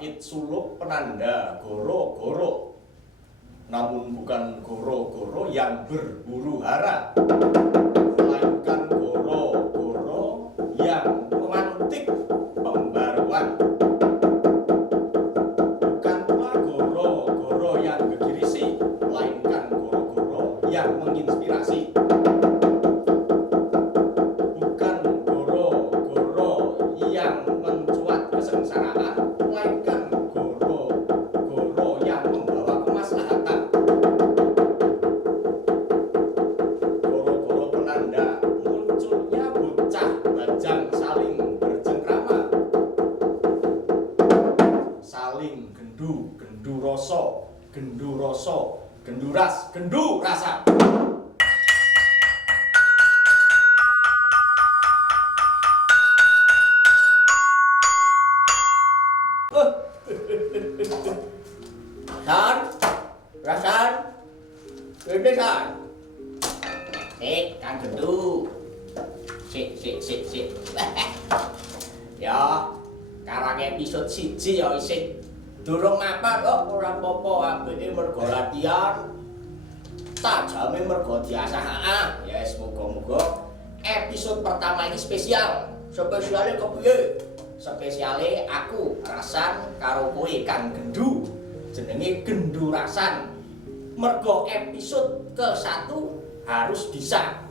Bait suluk penanda goro-goro, namun bukan goro-goro yang berburu hara, melainkan goro-goro yang memantik pembaruan. Bukan pula goro-goro yang gegirisi, melainkan goro-goro yang menginspirasi. Bukan goro-goro yang mencuat kesengsaraan, melainkan goro-goro yang membawa kemaslahatan. Goro-goro penanda munculnya bocah bajang saling bercengkrama, saling gendu rasa, genduras, gendu rasa. San, rasan, ini san. Kang gendu. Sik. Ya, karang episode 1 ya isih durung mapan kok ora apa-apa ambeke mergo latihan. Tajame mergo diasah. Ya semoga-moga episode pertama ini spesial. Spesiale kepiye? Spesiale aku Rasan karo kowe Kang Gendu. Jenenge Gendu Rasan. Mergo episode ke-1 harus bisa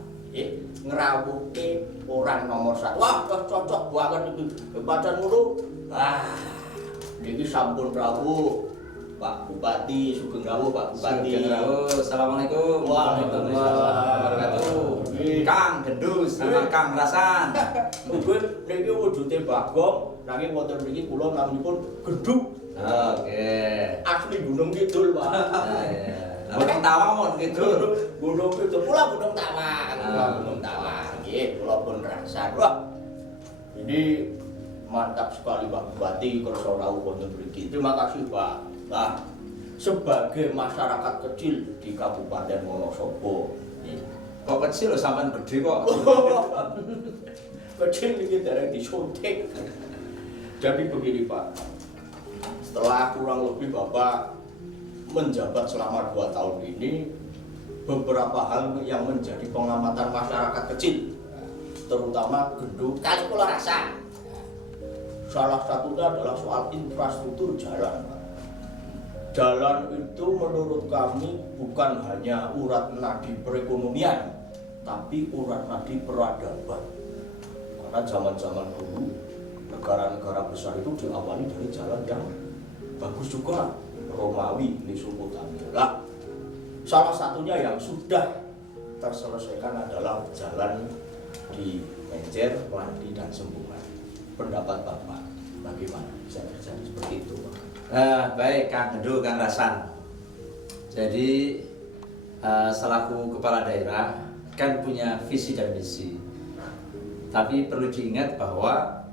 ngerawuhke orang nomor 1. Wah, cocok banget iki. Bacaan ngono. Niki sampun rawuh Pak Bupati, Sugeng rawuh Pak Bupati. Sugeng rawuh. Assalamualaikum warahmatullahi wabarakatuh. Kang Gendu sama Kang Rasan. Mungkin niki wujude Bagong, nanging wonten mriki kula naminipun Gendu. Oke. Asli Gunung Kidul, Pak. Gunung Tawang gitu. Gunung Kidul, pula Gunung Tawang. Gunung Tawang. Nggih, kula pun Rasan. Wah. Ini mantap sekali Pak Bupati kersa rawuh wonten mriki. Terima kasih, Pak. Nah, sebagai masyarakat kecil di Kabupaten Wonosobo. Kok kecil sampean gede kok. Kecil ini dereng disuntik. Jadi begini Pak, setelah kurang lebih Bapak menjabat selama 2 tahun ini, beberapa hal yang menjadi pengamatan masyarakat kecil, terutama Gendu kali kula rasa. Salah satunya adalah soal infrastruktur jalan. Jalan itu menurut kami bukan hanya urat nadi perekonomian, tapi urat nadi peradaban. Karena zaman-zaman dulu negara-negara besar itu diawali dari jalan yang bagus juga, Romawi, Mesopotamia. Salah satunya yang sudah terselesaikan adalah jalan di Menjer, Landi, dan Sembungan. Pendapat Bapak bagaimana bisa terjadi seperti itu, Pak? Baik Kang Gendu, Kang Rasan. Jadi selaku kepala daerah kan punya visi dan misi. Tapi perlu diingat bahwa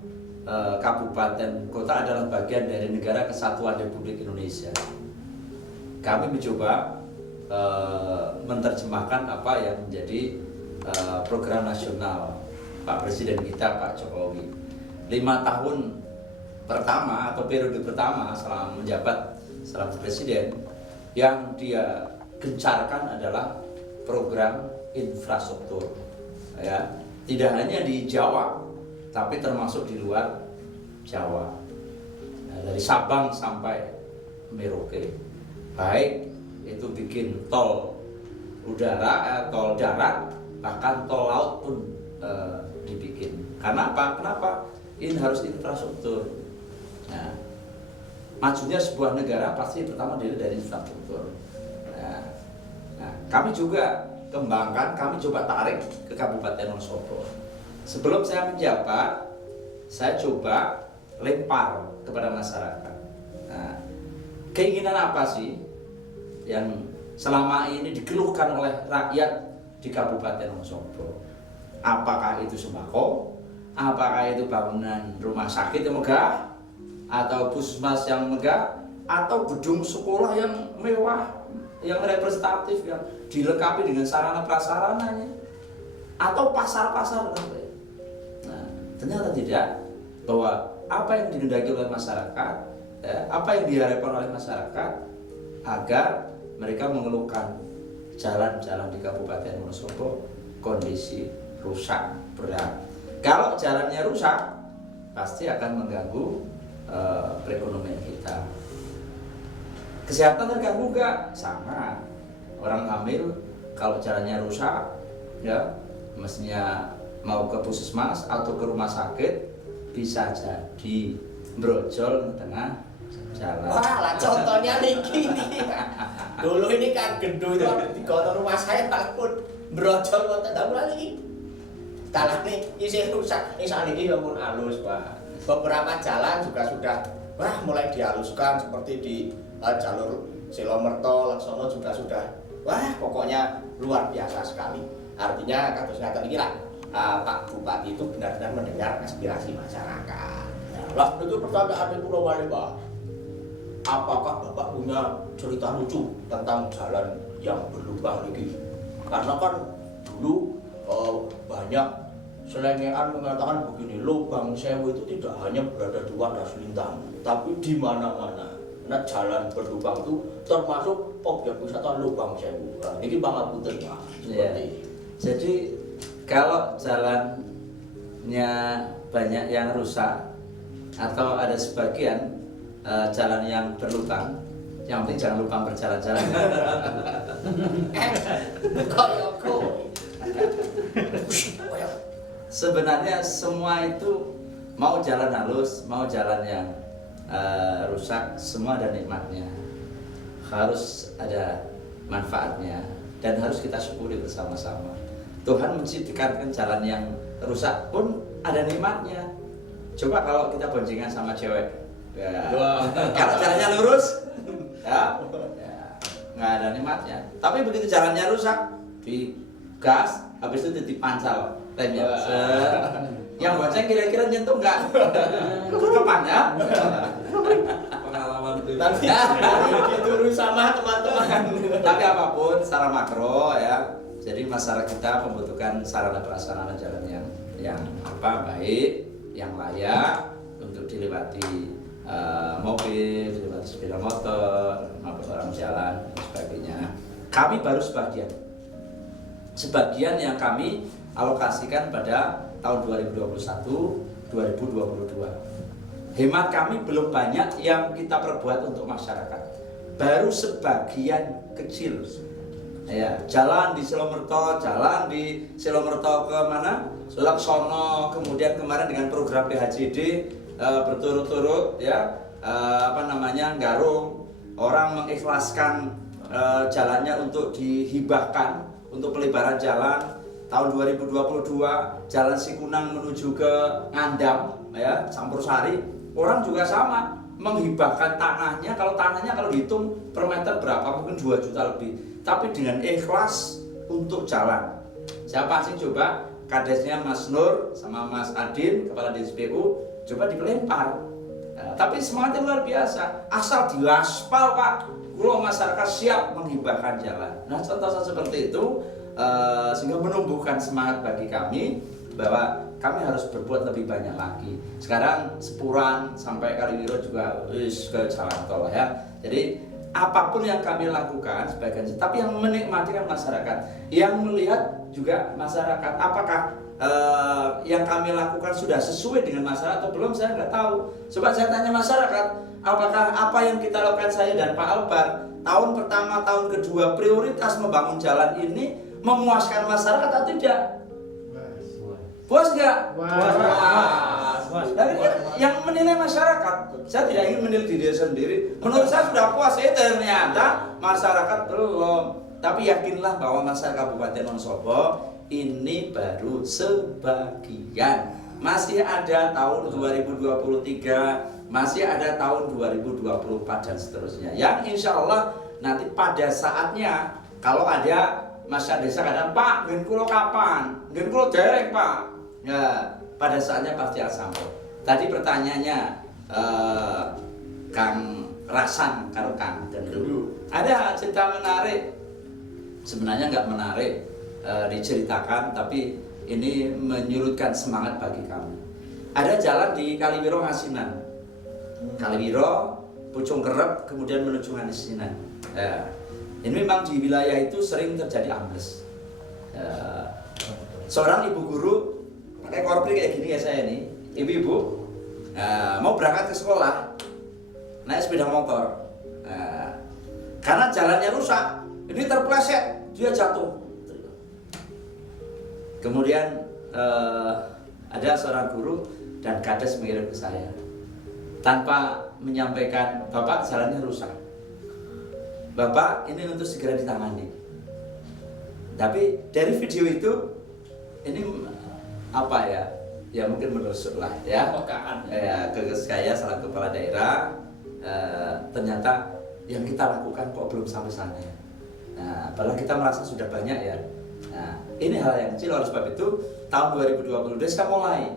kabupaten kota adalah bagian dari Negara Kesatuan Republik Indonesia. Kami mencoba menerjemahkan apa yang menjadi program nasional Pak Presiden kita, Pak Jokowi. 5 tahun pertama atau periode pertama selama menjabat selaku presiden, yang dia gencarkan adalah program infrastruktur. Ya, tidak hanya di Jawa, tapi termasuk di luar Jawa. Nah, dari Sabang sampai Merauke. Baik itu bikin tol udara, tol darat, bahkan tol laut pun dibikin. Karena apa? Kenapa? Ini harus infrastruktur. Nah, majunya sebuah negara pasti pertama dari infrastruktur. Nah, kami juga kembangkan, kami coba tarik ke Kabupaten Wonosobo. Sebelum saya menjabat, saya coba lempar kepada masyarakat. Nah, keinginan apa sih yang selama ini dikeluhkan oleh rakyat di Kabupaten Wonosobo? Apakah itu sembako? Apakah itu bangunan rumah sakit yang megah, atau puskesmas yang megah, atau gedung sekolah yang mewah, yang representatif, yang dilengkapi dengan sarana prasarananya, atau pasar-pasar? Nah, ternyata tidak, bahwa apa yang digendaki oleh masyarakat ya, apa yang diharapkan oleh masyarakat agar mereka mengeluhkan jalan-jalan di Kabupaten Wonosobo kondisi rusak berat. Kalau jalannya rusak, pasti akan mengganggu perekonomian kita. Kesehatan terganggu nggak? Sangat. Orang hamil kalau jalannya rusak, ya mestinya mau ke puskesmas atau ke rumah sakit bisa jadi brojol di tengah jalan. Wah, lah contohnya niki nih. Dulu ini kan gendut itu di kota rumah saya takut brojol wonten dalan iki. Dalan isi rusak, ini pun halus, Pak. Beberapa jalan juga sudah mulai dihaluskan seperti di jalur Silomerto, Laksono juga sudah pokoknya luar biasa sekali. Artinya kados ngaten iki lah Pak Bupati itu benar-benar mendengar aspirasi masyarakat. Lah itu pertanyaan itu wali Pak. Apakah Bapak punya cerita lucu tentang jalan yang berlubang ini? Karena kan dulu banyak selengean mengatakan begini, lubang sewu itu tidak hanya berada di Wadas Lintang, tapi di mana-mana. Nah, jalan berlubang itu termasuk objek wisata lubang sewu. Nah, ini pangapunten Pak. Seperti Jadi kalau jalannya banyak yang rusak atau ada sebagian jalan yang berlubang, yang penting jangan lupa berjalan-jalan. Sebenarnya semua itu mau jalan halus, mau jalan yang rusak, semua ada nikmatnya. Harus ada manfaatnya dan harus kita syukuri bersama-sama. Tuhan menciptakan jalan yang rusak pun ada nikmatnya. Coba kalau kita boncengan sama cewek, ya, kalau jalannya lurus, ya, nggak ada nikmatnya. Tapi begitu jalannya rusak, digas, habis itu dipancal remnya. Yang bonceng kira-kira nyentuh nggak? Kepan ya? Pengalaman itu. nanti dituru sama teman-teman. Tapi apapun secara makro ya, jadi masyarakat kita membutuhkan sarana prasarana jalan yang baik, yang layak untuk dilewati mobil, dilewati sepeda motor, maupun orang jalan dan sebagainya. Kami baru sebagian yang kami alokasikan pada tahun 2021-2022. Hemat kami belum banyak yang kita perbuat untuk masyarakat. Baru sebagian kecil. Ya, jalan di Silomerto ke mana? Laksono, kemudian kemarin dengan program PHJD berturut-turut ya, Garung, orang mengikhlaskan jalannya untuk dihibahkan untuk pelebaran jalan. Tahun 2022 jalan Sikunang menuju ke Ngandam ya, Campursari, orang juga sama menghibahkan tanahnya. Kalau dihitung per meter berapa, mungkin 2 juta lebih, tapi dengan ikhlas untuk jalan. Siapa sih coba kadesnya Mas Nur sama Mas Adin, kepala DSPU, coba dilempar. Tapi semangatnya luar biasa, asal diaspal Pak, kalau masyarakat siap menghibahkan jalan. Nah, contoh seperti itu sehingga menumbuhkan semangat bagi kami bahwa kami harus berbuat lebih banyak lagi. Sekarang Sepuran sampai Kaliwiro juga ke jalan tol ya. Jadi apapun yang kami lakukan sebagian, tapi yang menikmati kan masyarakat, yang melihat juga masyarakat. Apakah yang kami lakukan sudah sesuai dengan masyarakat atau belum, saya nggak tahu. Coba saya tanya masyarakat, apakah apa yang kita lakukan, saya dan Pak Albar, tahun pertama, tahun kedua, prioritas membangun jalan ini memuaskan masyarakat atau tidak? Puas nggak? Puas. Tapi kan yang menilai masyarakat. Saya tidak ingin menilai diri sendiri. Menurut saya sudah puas, ternyata masyarakat belum. Tapi yakinlah bahwa masyarakat Kabupaten Wonosobo ini baru sebagian. Masih ada tahun 2023, masih ada tahun 2024 dan seterusnya. Yang insya Allah nanti pada saatnya, kalau ada masyarakat desa kadang, Pak, ngen kulo kapan? Ngen kulo dereng Pak. Ya, pada saatnya pasti akan sampai. Tadi pertanyaannya Kang Rasan karo Kang Dendu. Ada cerita menarik. Sebenarnya nggak menarik diceritakan, tapi ini menyurutkan semangat bagi kami. Ada jalan di Kaliwiro Ngasinan. Kaliwiro Pucungkerep kemudian menuju Nganisinan. Ya. Ini memang di wilayah itu sering terjadi ambles. Ya. Seorang ibu guru pakai korpri kayak gini kayak saya nih, ibu-ibu mau berangkat ke sekolah naik sepeda motor. Karena jalannya rusak, ini terpleset, dia jatuh. Kemudian ada seorang guru dan kades mengirim ke saya tanpa menyampaikan, Bapak jalannya rusak, Bapak ini untuk segera ditangani. Tapi dari video itu ini apa ya? Ya mungkin menusuk lah ya. Ke saya selaku kepala daerah, ternyata yang kita lakukan kok belum sampai sana ya. Nah, padahal kita merasa sudah banyak ya. Nah, ini hal yang kecil. Oleh sebab itu tahun 2020 saya mulai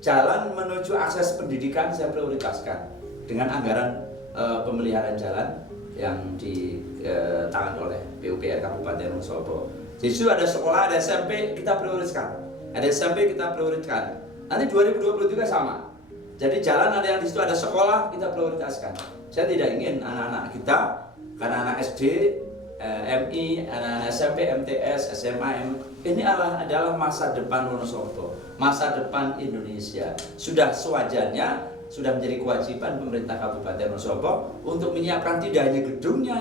jalan menuju akses pendidikan saya prioritaskan dengan anggaran pemeliharaan jalan yang ditangani oleh PUPR Kabupaten Wonosobo. Jadi itu ada sekolah, ada SMP kita prioritaskan, ada SMP kita prioritaskan. Nanti 2020 juga sama. Jadi jalan ada yang di situ ada sekolah kita prioritaskan. Saya tidak ingin anak-anak kita, karena anak SD, MI, anak SMP, MTS, SMA, ini adalah masa depan Wonosobo, masa depan Indonesia. Sudah sewajarnya, sudah menjadi kewajiban pemerintah Kabupaten Wonosobo untuk menyiapkan tidak hanya gedungnya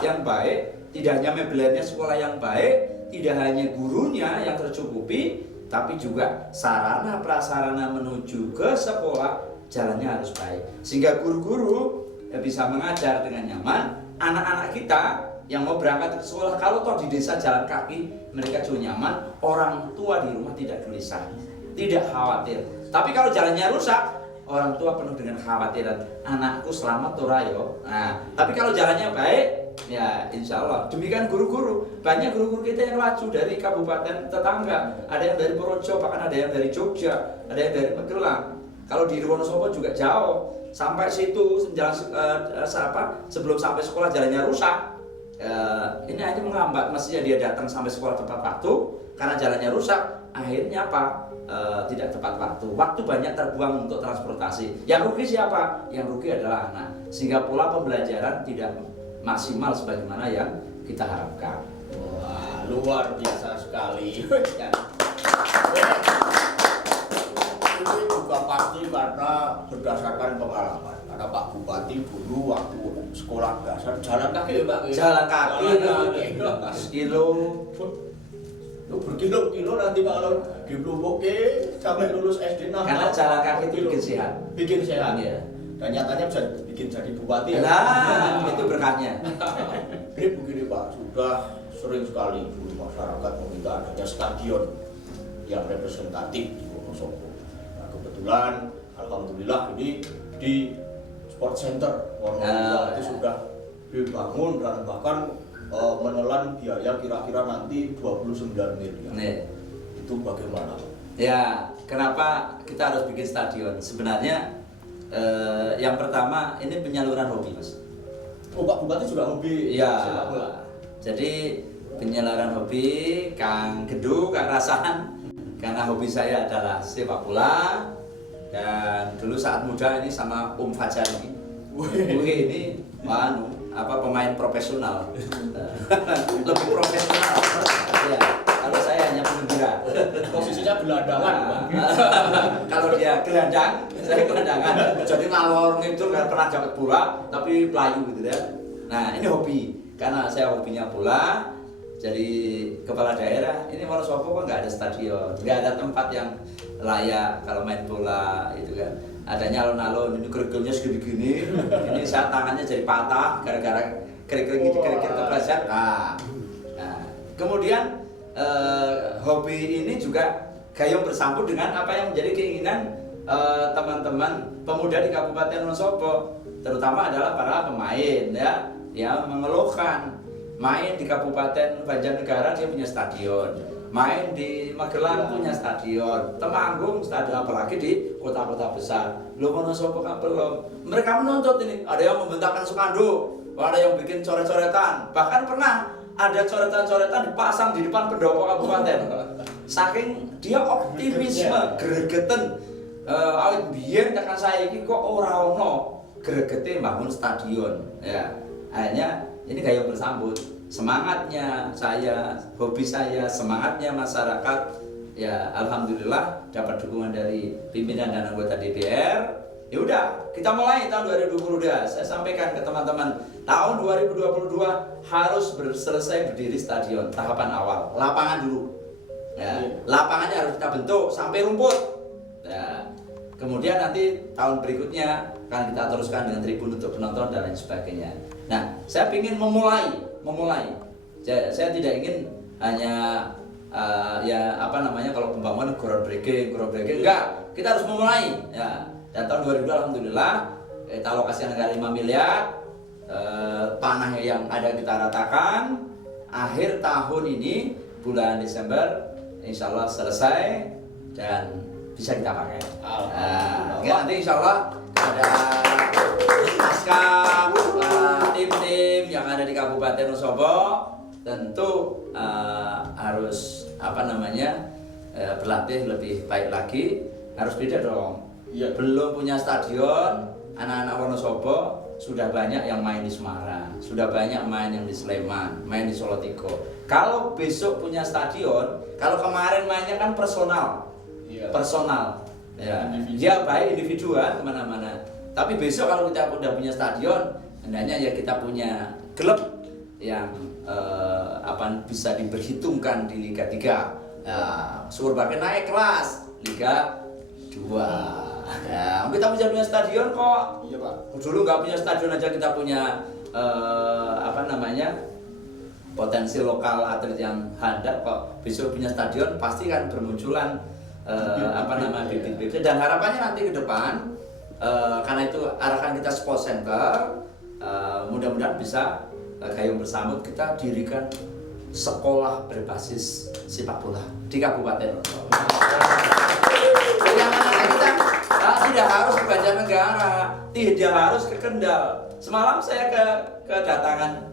yang baik, tidak hanya mebelnya sekolah yang baik, tidak hanya gurunya yang tercukupi, tapi juga sarana prasarana menuju ke sekolah jalannya harus baik, sehingga guru-guru bisa mengajar dengan nyaman. Anak-anak kita yang mau berangkat ke sekolah, kalau toh di desa jalan kaki, mereka juga nyaman. Orang tua di rumah tidak gelisah, tidak khawatir. Tapi kalau jalannya rusak, orang tua penuh dengan khawatiran, anakku selamat torayo. Nah, tapi kalau jalannya baik, ya insya Allah. Demikian guru-guru, banyak guru-guru kita yang maju dari kabupaten tetangga, ada yang dari Purworejo, bahkan ada yang dari Jogja, ada yang dari Magelang. Kalau di Wonosobo juga jauh, sampai situ sebelum sampai sekolah jalannya rusak. Ini hanya menghambat, mestinya dia datang sampai sekolah tepat waktu, karena jalannya rusak, akhirnya apa? Tidak tepat waktu. Waktu banyak terbuang untuk transportasi. Yang rugi siapa? Yang rugi adalah anak. Sehingga pula pembelajaran tidak maksimal sebagaimana yang kita harapkan. Wah, luar biasa sekali. Ini juga pasti karena berdasarkan pengalaman. Karena Pak Bupati dulu waktu sekolah dasar jalan kaki ya Pak? Jalan kaki, sekilo. Lu berkilo-kilo nanti Pak kalau di Blumboke sampai lulus SD. Karena jalan kaki itu bikin sehat. Bikin sehat ya. Dan nyatanya bisa bikin jadi bupati ya. Nah, itu berkahnya. Ini begini Pak, sudah sering sekali dulu masyarakat meminta adanya stadion yang representatif di Wonosobo. Nah, kebetulan alhamdulillah ini di Sport Center Wonosobo itu sudah dibangun dan bahkan menelan biaya kira-kira nanti 29 miliar. Nih. Itu bagaimana? Ya, kenapa kita harus bikin stadion? Sebenarnya yang pertama ini penyaluran hobi, Mas. Oh, Pak Bupati juga hobi sepak bola. Jadi penyaluran hobi, Kang Gedu, Kang Rasahan, karena hobi saya adalah sepak bola. Dan dulu saat muda ini sama Fajar ini. Ini pemain profesional. Lebih profesional. Ya, kalau saya hanya penggembira. Posisinya gelandangan. Kalau dia gelandang, saya gelandangan. Jadi ngalor ngidul, nggak pernah dapat bola, tapi pelayu gitu ya. Nah, ini hobi. Karena saya hobinya bola, jadi kepala daerah. Ini Wonosobo kok nggak ada stadion, nggak ada tempat yang layak kalau main bola itu kan. Adanya alun-alun, ini kerikilnya segini-gini, ini saya tangannya jadi patah gara-gara kerikil kepleset. Nah, kemudian hobi ini juga gayung bersambut dengan apa yang menjadi keinginan teman-teman pemuda di Kabupaten Wonosobo, terutama adalah para pemain ya mengeluhkan main di Kabupaten Banjarnegara dia punya stadion, main di Magelang punya stadion, Temanggung stadion, apalagi di kota-kota besar. Lu Wonosobo kan belum. Mereka menuntut ini, ada yang membentangkan spanduk, ada yang bikin coret-coretan, bahkan pernah ada coretan-coretan dipasang di depan pendopo kabupaten. Saking dia optimisme, gregeten, awit biyen tekan saiki kok ora ono gregete bangun stadion. Ya, akhirnya ini gayung bersambut. Semangatnya saya, hobi saya, semangatnya masyarakat, ya alhamdulillah dapat dukungan dari pimpinan dan anggota DPR. Ya udah, kita mulai tahun 2022. Saya sampaikan ke teman-teman, tahun 2022 harus selesai berdiri stadion tahapan awal, lapangan dulu. Ya, lapangannya harus kita bentuk sampai rumput. Ya, kemudian nanti tahun berikutnya akan kita teruskan dengan tribun untuk penonton dan lain sebagainya. Nah, saya ingin memulai. Saya tidak ingin hanya ya apa namanya, kalau pembangunan groundbreaking enggak. Kita harus memulai. Ya. Dan tahun 2002 alhamdulillah alokasi negara 5 miliar, tanah yang ada kita ratakan. Akhir tahun ini bulan Desember insya Allah selesai dan bisa kita pakai. Nanti insya Allah ada naskah, tim-tim yang ada di Kabupaten Wonosobo tentu harus apa namanya berlatih lebih baik lagi, harus beda dong. Ya. Belum punya stadion, anak-anak Wonosobo sudah banyak yang main di Semarang, sudah banyak main yang di Sleman, main di Solotigo. Kalau besok punya stadion, kalau kemarin mainnya kan personal, ya, dia baik individuan kemana-mana. Tapi besok kalau kita udah punya stadion, hendaknya ya kita punya klub yang bisa diperhitungkan di Liga 3. Surabaya naik kelas Liga 2. Ya, kita bisa punya stadion kok. Iya Pak. Dulu nggak punya stadion aja kita punya potensi lokal atlet yang handal kok. Besok punya stadion pasti kan bermunculan bibit-bibit. Dan harapannya nanti ke depan karena itu arahkan kita sport center, mudah-mudahan bisa gayung bersambut kita dirikan sekolah berbasis sepak bola di Kabupaten Wonosobo. Yang anak-anak kita tidak harus ke Banjarnegara, tidak harus ke Kendal. Semalam saya kedatangan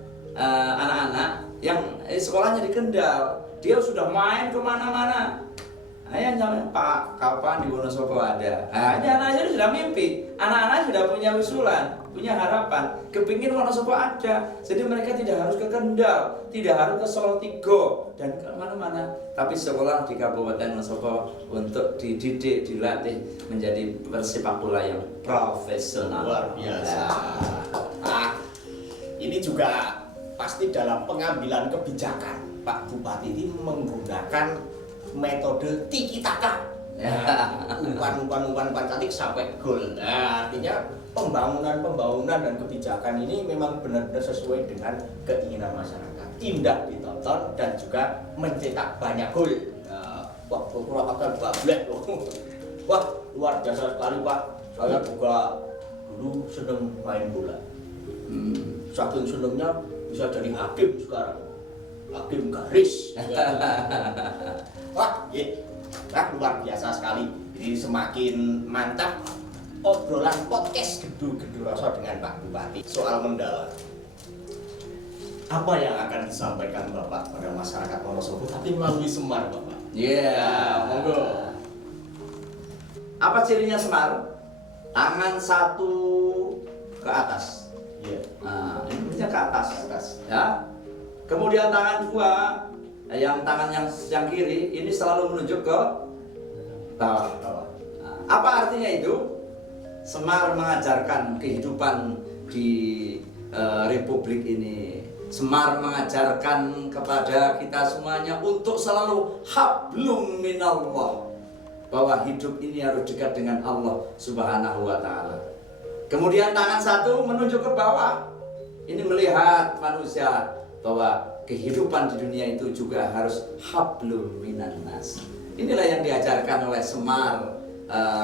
anak-anak yang sekolahnya di Kendal, dia sudah main kemana-mana. Ayah nyampe, Pak, kapan di Wonosobo ada? Ini anak-anak sudah mimpi, anak-anak sudah punya usulan, punya harapan, kepingin Wonosobo ada. Jadi mereka tidak harus ke Kendal, tidak harus ke Solotigo dan ke mana-mana, tapi sekolah di Kabupaten Wonosobo untuk dididik, dilatih menjadi persepak bola yang profesional. Luar biasa. Ini juga pasti dalam pengambilan kebijakan Pak Bupati ini menggunakan metode tiki taka, umpan cantik sampai gol. Nah, artinya pembangunan dan kebijakan ini memang benar-benar sesuai dengan keinginan masyarakat, indah ditonton dan juga mencetak banyak gol. Wah, Purwakarta bablet loh. Wah, luar biasa sekali Pak. Saya juga dulu seneng main bola. Saking senengnya bisa jadi hakim sekarang. Hakim garis. Wah, luar biasa sekali. Ini semakin mantap obrolan podcast Gedu-Gedu Rasa dengan Pak Bupati soal mendalam. Apa yang akan disampaikan Bapak pada masyarakat Wonosobo tapi melalui Semar, Bapak? Monggo. Apa cirinya Semar? Tangan satu ke atas. Ini ke atas. Ya. Kemudian tangan dua, yang tangan yang kiri ini selalu menunjuk ke bawah. Apa artinya itu? Semar mengajarkan kehidupan di Republik ini. Semar mengajarkan kepada kita semuanya untuk selalu hablum minallah, bahwa hidup ini harus dekat dengan Allah Subhanahu wa Ta'ala. Kemudian tangan satu menunjuk ke bawah, ini melihat manusia bahwa kehidupan di dunia itu juga harus hablum minannas. Inilah yang diajarkan oleh Semar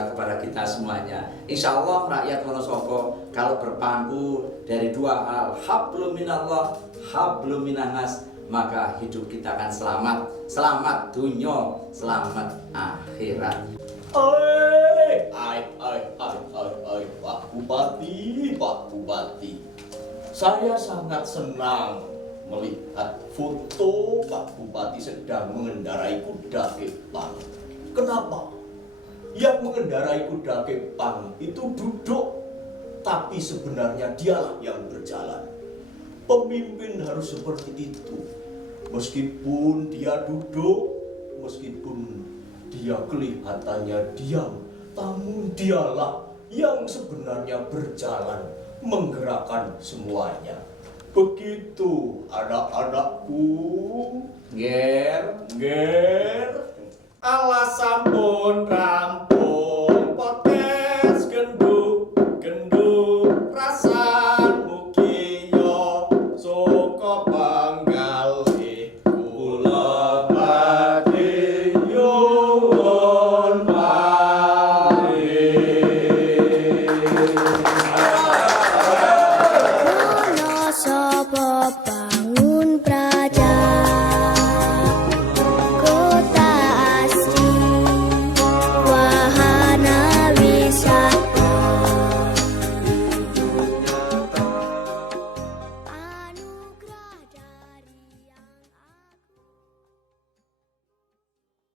kepada kita semuanya. Insya Allah rakyat Wonosobo kalau berpangku dari dua hal, hablum minallah, hablum minannas, maka hidup kita akan selamat. Selamat dunia, selamat akhirat. Pak Bupati. Saya sangat senang melihat foto Pak Bupati sedang mengendarai kuda kepang. Kenapa? Yang mengendarai kuda kepang itu duduk tetapi sebenarnya dialah yang berjalan. Pemimpin harus seperti itu. Meskipun dia duduk, meskipun dia kelihatannya diam, namun dialah yang sebenarnya berjalan, menggerakkan semuanya. Begitu anak-anakku. Ger. Nger, ala sampun rampung.